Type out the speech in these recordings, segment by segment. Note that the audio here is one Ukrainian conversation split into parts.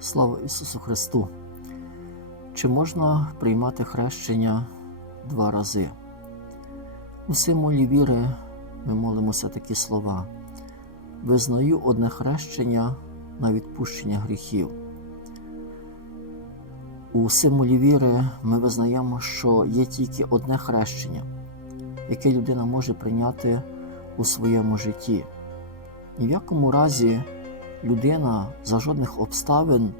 Слава Ісусу Христу! Чи можна приймати хрещення два рази? У символі віри ми молимося такі слова: Визнаю одне хрещення на відпущення гріхів. У символі віри ми визнаємо, що є тільки одне хрещення, яке людина може прийняти у своєму житті. Ні в якому разі людина за жодних обставин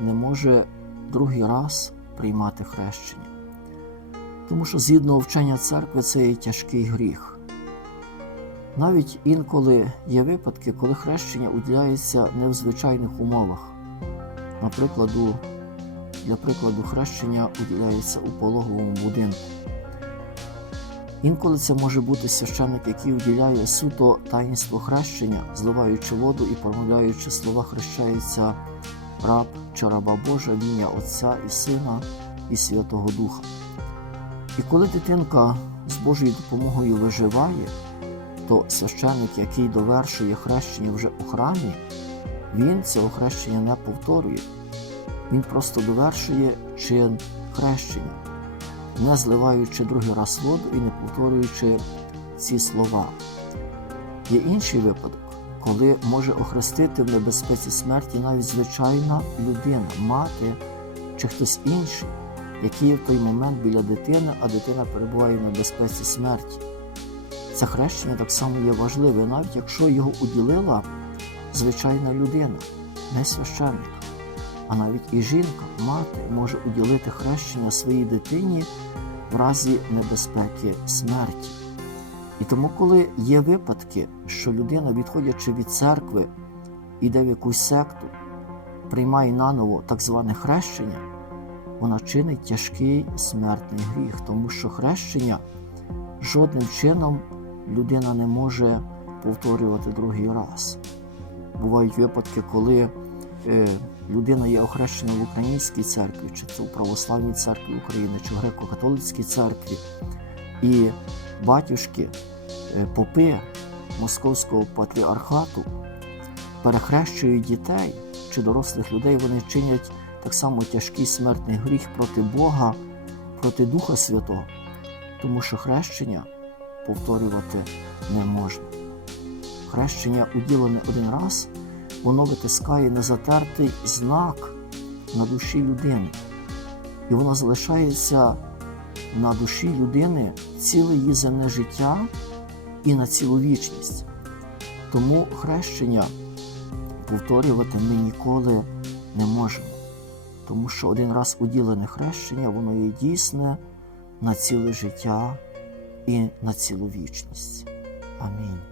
не може другий раз приймати хрещення. Тому що згідно вчення церкви це є тяжкий гріх. Навіть інколи є випадки, коли хрещення уділяється не в звичайних умовах. Наприклад, для прикладу, хрещення уділяється у пологовому будинку. Інколи це може бути священник, який уділяє суто таїнство хрещення, зливаючи воду і промовляючи слова хрещається раб чи раба Божа в ім'я Отця і Сина і Святого Духа. І коли дитинка з Божою допомогою виживає, то священник, який довершує хрещення вже у храмі, він цього хрещення не повторює. Він просто довершує чин хрещення не зливаючи другий раз воду і не повторюючи ці слова. Є інший випадок, коли може охрестити в небезпеці смерті навіть звичайна людина, мати чи хтось інший, який є в той момент біля дитини, а дитина перебуває в небезпеці смерті. Це хрещення так само є важливе, навіть якщо його уділила звичайна людина, не священник. А навіть і жінка, мати може уділити хрещення своїй дитині в разі небезпеки смерті. І тому, коли є випадки, що людина, відходячи від церкви, іде в якусь секту, приймає наново так зване хрещення, вона чинить тяжкий смертний гріх, тому що хрещення жодним чином людина не може повторювати другий раз. Бувають випадки, коли людина є охрещена в українській церкві, чи це у православній церкві України, чи в греко-католицькій церкві, і батюшки, е, попи Московського патріархату перехрещують дітей чи дорослих людей, вони чинять так само тяжкий смертний гріх проти Бога, проти Духа Святого, тому що хрещення повторювати не можна. Хрещення уділене один раз воно витискає незатертий знак на душі людини. І воно залишається на душі людини ціле її земне життя і на цілу вічність. Тому хрещення повторювати ми ніколи не можемо. Тому що один раз уділене хрещення, воно є дійсне на ціле життя і на цілу вічність. Амінь.